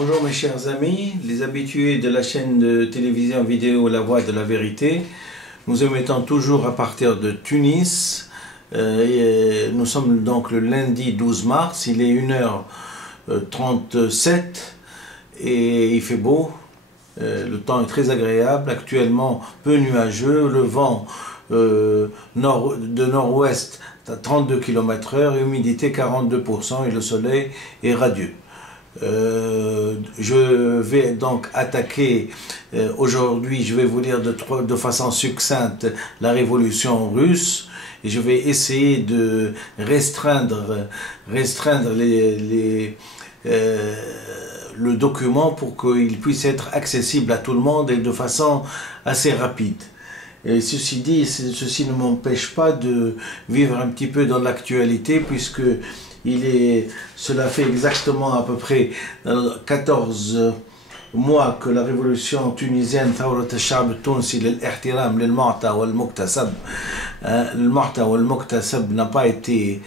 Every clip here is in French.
Bonjour mes chers amis, les habitués de la chaîne de télévision vidéo La Voix de la Vérité. Nous émettons toujours à partir de Tunis. Nous sommes donc le lundi 12 mars, il est 1h37 et il fait beau. Le temps est très agréable, actuellement peu nuageux, le vent de nord-ouest à 32 km/h, humidité 42% et le soleil est radieux. Je vais donc attaquer aujourd'hui, je vais vous dire de façon succincte la révolution russe et je vais essayer de restreindre le document pour qu'il puisse être accessible à tout le monde et de façon assez rapide. Et ceci dit, ceci ne m'empêche pas de vivre un petit peu dans l'actualité puisque cela fait exactement à peu près 14 mois que la révolution tunisienne ثورة الشعب التونسي للاحترام للمعطى والمكتسب n'a pas été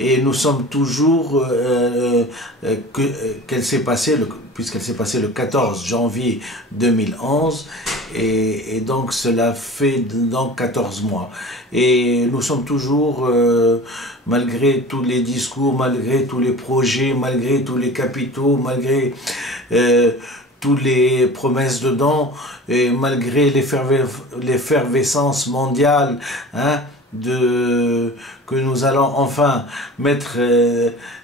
et nous sommes toujours puisqu'elle s'est passée le 14 janvier 2011 et donc cela fait donc 14 mois et nous sommes toujours malgré tous les discours, malgré tous les projets, malgré tous les capitaux, malgré toutes les promesses dedans et malgré l'effervescence mondiale que nous allons enfin mettre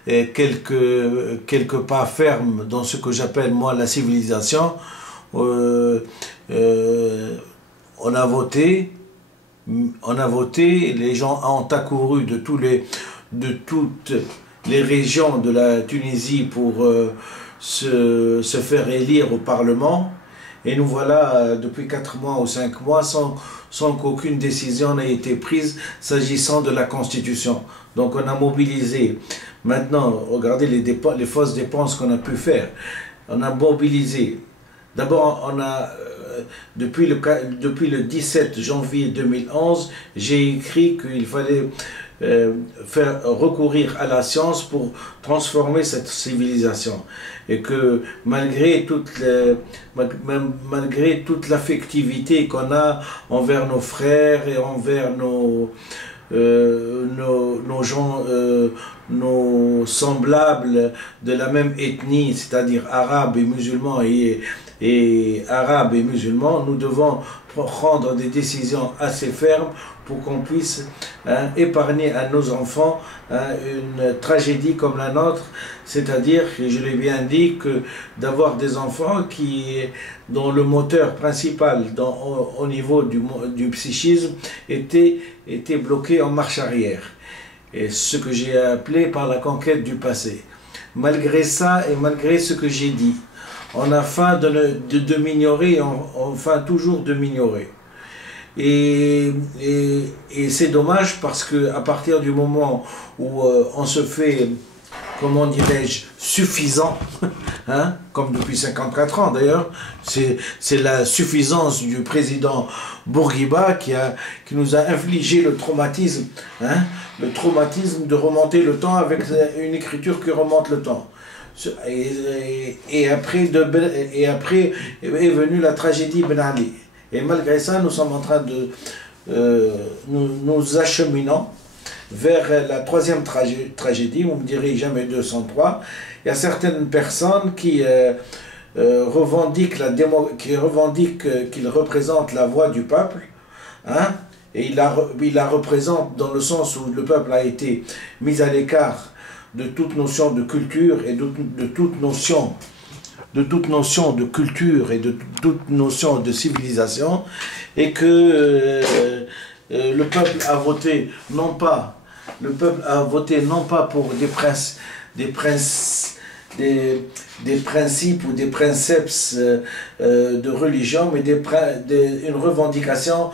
quelques pas fermes dans ce que j'appelle moi la civilisation. On a voté, les gens ont accouru de toutes les régions de la Tunisie pour se faire élire au Parlement. Et nous voilà depuis 4 mois ou 5 mois sans qu'aucune décision n'ait été prise s'agissant de la Constitution. Donc on a mobilisé, maintenant regardez les fausses dépenses qu'on a pu faire. On a mobilisé, d'abord on a, depuis le 17 janvier 2011, j'ai écrit qu'il fallait faire recourir à la science pour transformer cette civilisation et que malgré toute l'affectivité qu'on a envers nos frères et envers nos semblables de la même ethnie, c'est-à-dire arabes et musulmans et arabes et musulmans, nous devons prendre des décisions assez fermes pour qu'on puisse épargner à nos enfants une tragédie comme la nôtre, c'est-à-dire, et je l'ai bien dit, que d'avoir des enfants dont le moteur principal au niveau du psychisme était bloqué en marche arrière, et ce que j'ai appelé par la conquête du passé. Malgré ça et malgré ce que j'ai dit, on a faim de m'ignorer, on faim toujours de m'ignorer. Et c'est dommage parce que à partir du moment où on se fait, comment dirais-je, suffisant, comme depuis 54 ans d'ailleurs, c'est la suffisance du président Bourguiba qui nous a infligé le traumatisme de remonter le temps avec une écriture qui remonte le temps. Et après est venue la tragédie Ben Ali. Et malgré ça, nous sommes en train de nous acheminons vers la 3e tragédie. Vous me direz jamais 203. Il y a certaines personnes qui revendiquent qu'ils représentent la voix du peuple, et ils la représentent dans le sens où le peuple a été mis à l'écart de toute notion de culture et de toute notion de culture et de toute notion de civilisation, et que le peuple a voté non pas pour des principes ou des préceptes de religion, mais une revendication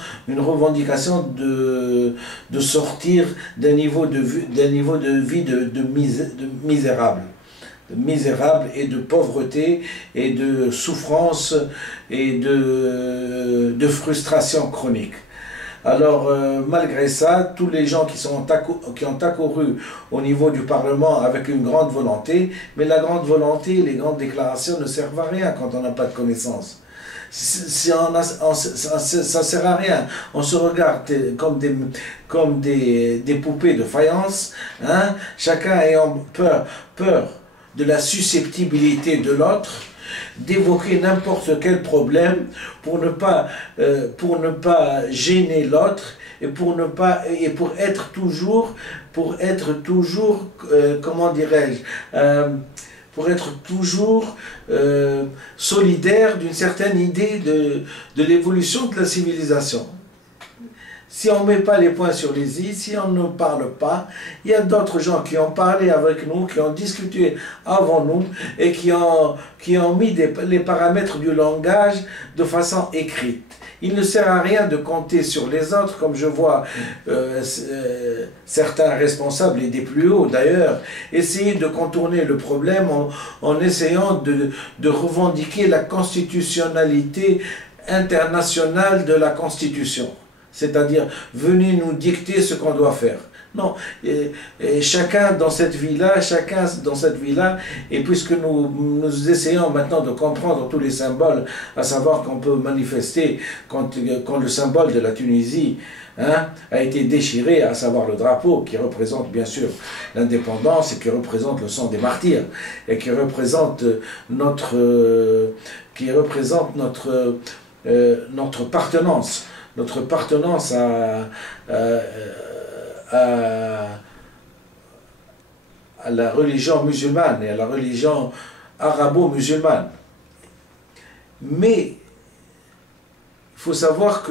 de sortir d'un niveau de vie de misérable et de pauvreté et de souffrance et de frustration chronique. Alors, malgré ça, tous les gens qui ont accouru au niveau du Parlement avec une grande volonté, mais la grande volonté, les grandes déclarations ne servent à rien quand on n'a pas de connaissances. Ça ne sert à rien. On se regarde comme des poupées de faïence, hein, chacun ayant peur de la susceptibilité de l'autre, d'évoquer n'importe quel problème pour ne pas gêner l'autre et pour être toujours comment dirais-je, pour être toujours solidaire d'une certaine idée de l'évolution de la civilisation. Si on ne met pas les points sur les i, si on ne parle pas, il y a d'autres gens qui ont parlé avec nous, qui ont discuté avant nous et qui ont mis les paramètres du langage de façon écrite. Il ne sert à rien de compter sur les autres, comme je vois certains responsables, et des plus hauts d'ailleurs, essayer de contourner le problème en essayant de revendiquer la constitutionnalité internationale de la Constitution. C'est-à-dire, venez nous dicter ce qu'on doit faire. Non, et chacun dans cette vie-là, et puisque nous essayons maintenant de comprendre tous les symboles, à savoir qu'on peut manifester quand le symbole de la Tunisie, hein, a été déchiré, à savoir le drapeau, qui représente bien sûr l'indépendance et qui représente le sang des martyrs, et qui représente notre appartenance. Notre appartenance à la religion musulmane et à la religion arabo-musulmane. Mais il faut savoir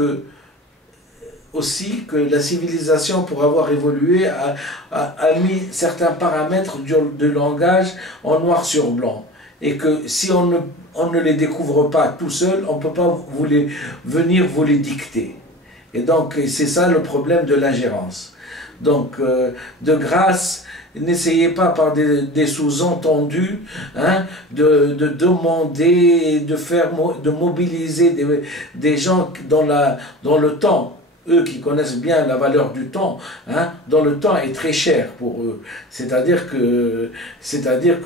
aussi que la civilisation, pour avoir évolué, a mis certains paramètres de langage en noir sur blanc. Et que si on ne les découvre pas tout seul, on ne peut pas venir vous les dicter. Et donc, c'est ça le problème de l'ingérence. Donc, de grâce, n'essayez pas par des sous-entendus, hein, de demander, de mobiliser des gens dans le temps. Eux qui connaissent bien la valeur du temps, hein, dont le temps est très cher pour eux. C'est-à-dire que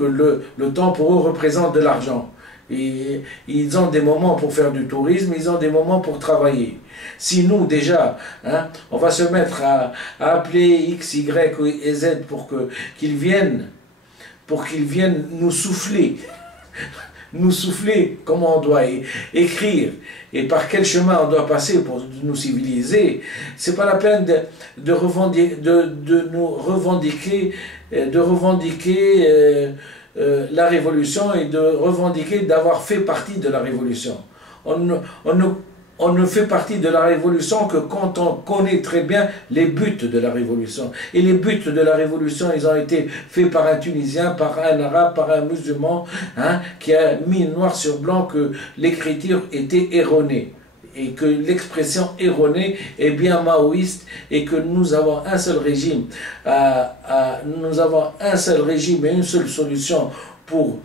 le temps pour eux représente de l'argent. Et ils ont des moments pour faire du tourisme, ils ont des moments pour travailler. Si nous déjà, hein, on va se mettre à appeler X, Y et Z pour qu'ils viennent nous souffler, comment on doit écrire et par quel chemin on doit passer pour nous civiliser, c'est pas la peine de nous revendiquer la révolution et de revendiquer d'avoir fait partie de la révolution. On ne fait partie de la révolution que quand on connaît très bien les buts de la révolution. Et les buts de la révolution, ils ont été faits par un Tunisien, par un Arabe, par un musulman, hein, qui a mis noir sur blanc que l'écriture était erronée. Et que l'expression erronée est bien maoïste et que nous avons un seul régime, nous avons un seul régime et une seule solution pour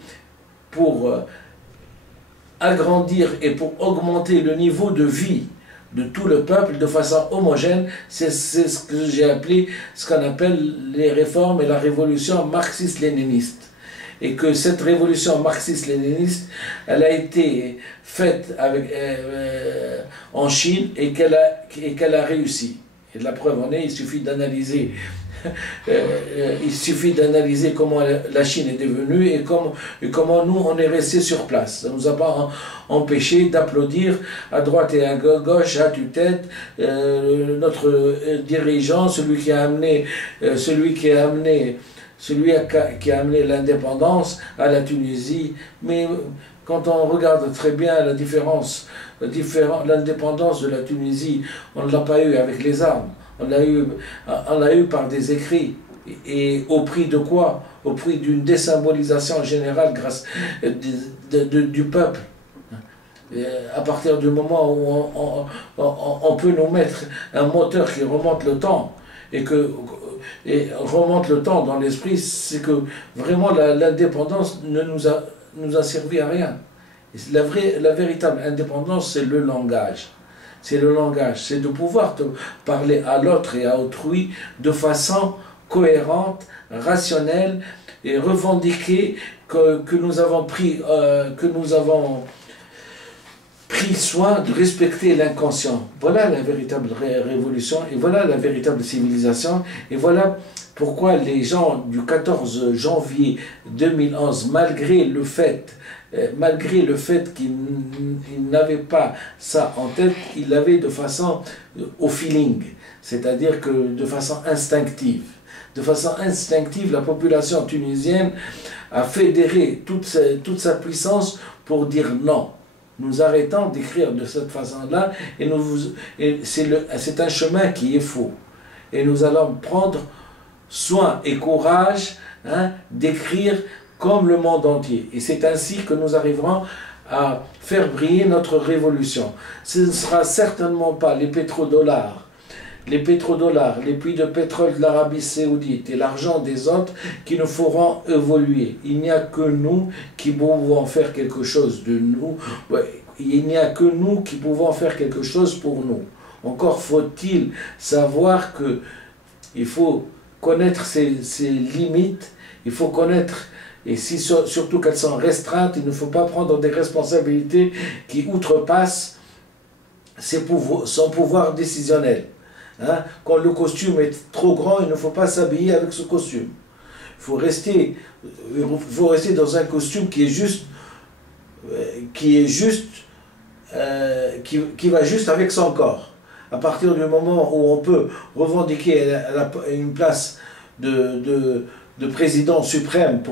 agrandir et pour augmenter le niveau de vie de tout le peuple de façon homogène. C'est ce que j'ai appelé, ce qu'on appelle les réformes et la révolution marxiste-léniniste. Et que cette révolution marxiste-léniniste, elle a été faite en Chine et qu'elle a réussi. Et la preuve en est, il suffit d'analyser comment la Chine est devenue et comment nous on est resté sur place. Ça nous a pas empêché d'applaudir à droite et à gauche, à tue-tête, notre dirigeant, celui qui a amené l'indépendance à la Tunisie. Mais quand on regarde très bien la différence, l'indépendance de la Tunisie, on ne l'a pas eu avec les armes, on l'a eu par des écrits. Et au prix de quoi? Au prix d'une désymbolisation générale du peuple. Et à partir du moment où on peut nous mettre un moteur qui remonte le temps, et remonte le temps dans l'esprit, c'est que vraiment l'indépendance ne nous a servi à rien. La véritable indépendance, c'est le langage. c'est le langage, c'est de pouvoir te parler à l'autre et à autrui de façon cohérente, rationnelle et revendiquer que nous avons pris soin de respecter l'inconscient. Voilà la véritable révolution et voilà la véritable civilisation et voilà pourquoi les gens du 14 janvier 2011, malgré le fait qu'ils n'avaient pas ça en tête, ils l'avaient de façon au feeling, c'est-à-dire que de façon instinctive. De façon instinctive, la population tunisienne a fédéré toute sa puissance pour dire non. Nous arrêtons d'écrire de cette façon-là et c'est un chemin qui est faux. Et nous allons prendre soin et courage d'écrire comme le monde entier. Et c'est ainsi que nous arriverons à faire briller notre révolution. Ce ne sera certainement pas les pétrodollars, les puits de pétrole de l'Arabie Saoudite et l'argent des autres qui nous feront évoluer. Il n'y a que nous qui pouvons faire quelque chose de nous. Il n'y a que nous qui pouvons faire quelque chose pour nous. Encore faut-il savoir que il faut connaître ses limites, il faut connaître, et si surtout qu'elles sont restreintes, il ne faut pas prendre des responsabilités qui outrepassent son pouvoir décisionnel. Quand le costume est trop grand, il ne faut pas s'habiller avec ce costume. Il faut rester dans un costume qui va juste avec son corps. À partir du moment où on peut revendiquer une place de président suprême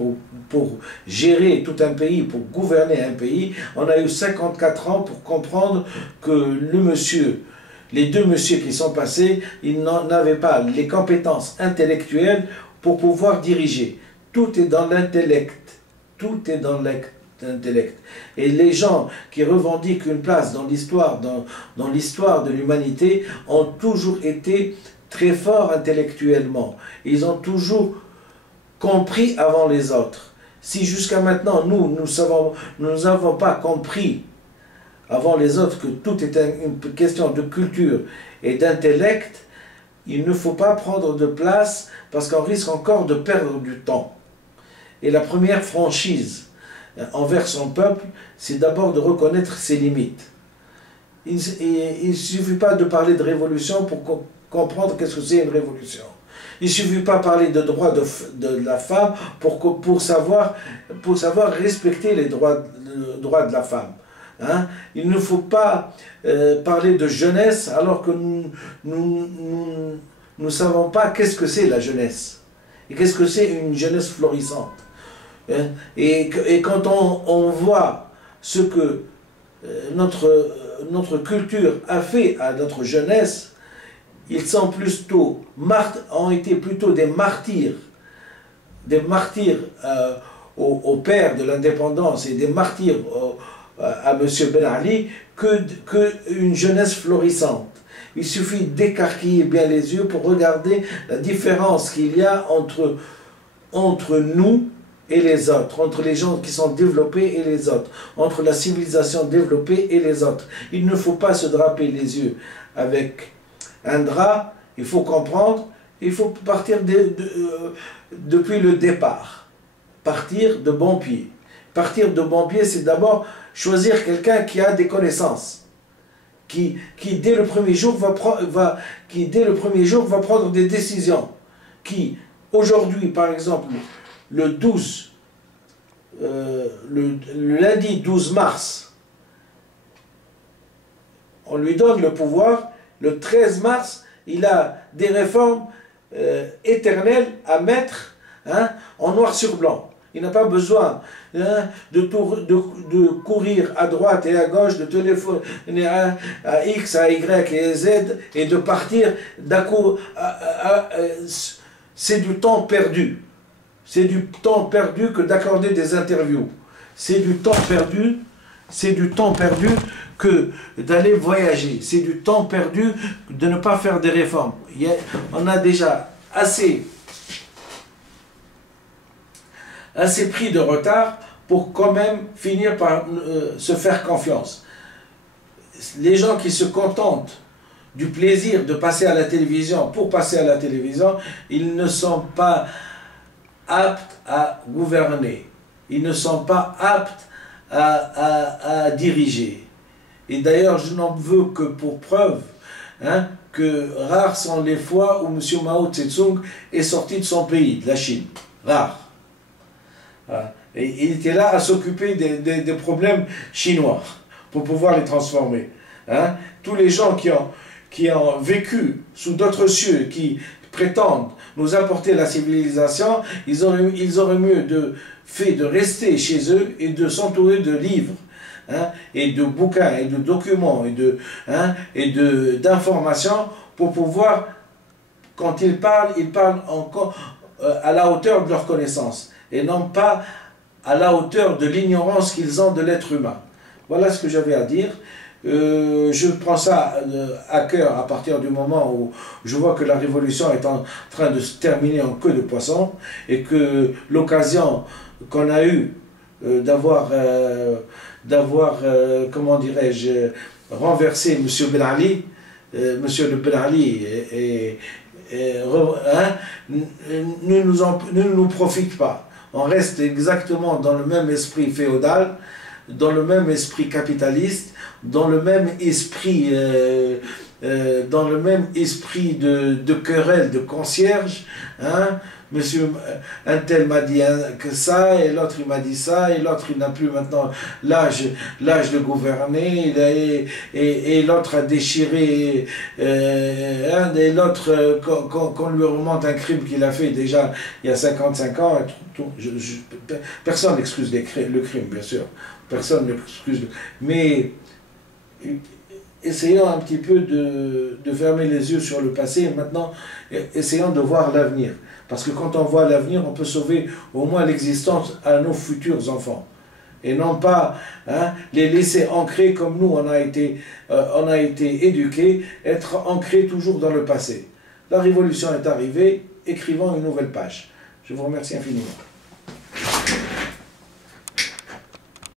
pour gérer tout un pays, pour gouverner un pays, on a eu 54 ans pour comprendre que les deux messieurs qui sont passés, ils n'avaient pas les compétences intellectuelles pour pouvoir diriger. Tout est dans l'intellect. Tout est dans l'intellect. Et les gens qui revendiquent une place dans l'histoire de l'humanité ont toujours été très forts intellectuellement. Ils ont toujours compris avant les autres. Si jusqu'à maintenant, nous n'avons pas compris avant les autres que tout est une question de culture et d'intellect, il ne faut pas prendre de place parce qu'on risque encore de perdre du temps. Et la première franchise envers son peuple, c'est d'abord de reconnaître ses limites. Il ne suffit pas de parler de révolution pour comprendre qu'est-ce que c'est une révolution. Il ne suffit pas de parler de droits de la femme pour savoir respecter les droits de la femme. Il ne faut pas parler de jeunesse alors que nous ne savons pas qu'est-ce que c'est la jeunesse et qu'est-ce que c'est une jeunesse florissante. Et quand on voit ce que notre culture a fait à notre jeunesse, ils ont été plutôt des martyrs au père de l'indépendance et des martyrs à M. Ben Ali qu'une jeunesse florissante. Il suffit d'écarquiller bien les yeux pour regarder la différence qu'il y a entre nous et les autres, entre les gens qui sont développés et les autres, entre la civilisation développée et les autres. Il ne faut pas se draper les yeux avec un drap, il faut comprendre, il faut partir depuis le départ, partir de bon pied. Partir de bon pied, c'est d'abord choisir quelqu'un qui a des connaissances, qui dès le premier jour va prendre des décisions, qui aujourd'hui par exemple le lundi 12 mars, on lui donne le pouvoir, le 13 mars, il a des réformes éternelles à mettre en noir sur blanc. Il n'a pas besoin de courir à droite et à gauche, de téléphoner à X, à Y et à Z et de partir d'un coup. C'est du temps perdu. C'est du temps perdu que d'accorder des interviews. C'est du temps perdu. C'est du temps perdu que d'aller voyager. C'est du temps perdu de ne pas faire des réformes. On a déjà assez pris de retard pour quand même finir par se faire confiance. les gens qui se contentent du plaisir de passer à la télévision pour passer à la télévision, ils ne sont pas aptes à gouverner. Ils ne sont pas aptes à diriger. Et d'ailleurs, je n'en veux que pour preuve que rares sont les fois où M. Mao Tse-tung est sorti de son pays, de la Chine. Rares. Et il était là à s'occuper des problèmes chinois pour pouvoir les transformer. Tous les gens qui ont vécu sous d'autres cieux, qui prétendent nous apporter la civilisation, ils auraient mieux fait de rester chez eux et de s'entourer de livres, et de bouquins, et de documents, et d'informations pour pouvoir, quand ils parlent encore à la hauteur de leur connaissance, et non pas à la hauteur de l'ignorance qu'ils ont de l'être humain. Voilà ce que j'avais à dire. Je prends ça à cœur à partir du moment où je vois que la révolution est en train de se terminer en queue de poisson et que l'occasion qu'on a eue d'avoir, comment dirais-je, renversé M. Ben Ali, M. Ben Ali ne nous profite pas. On reste exactement dans le même esprit féodal, dans le même esprit capitaliste, dans le même esprit, de querelle de concierge. Monsieur un tel m'a dit que ça, et l'autre il m'a dit ça, et l'autre il n'a plus maintenant l'âge de gouverner, et l'autre a déchiré, et l'autre, qu'on lui remonte un crime qu'il a fait déjà il y a 55 ans, personne n'excuse le crime, bien sûr, personne n'excuse, mais essayons un petit peu de fermer les yeux sur le passé, et maintenant essayons de voir l'avenir. Parce que quand on voit l'avenir, on peut sauver au moins l'existence à nos futurs enfants. Et non pas les laisser ancrer comme nous, on a été éduqués, être ancrés toujours dans le passé. La révolution est arrivée, écrivons une nouvelle page. Je vous remercie infiniment.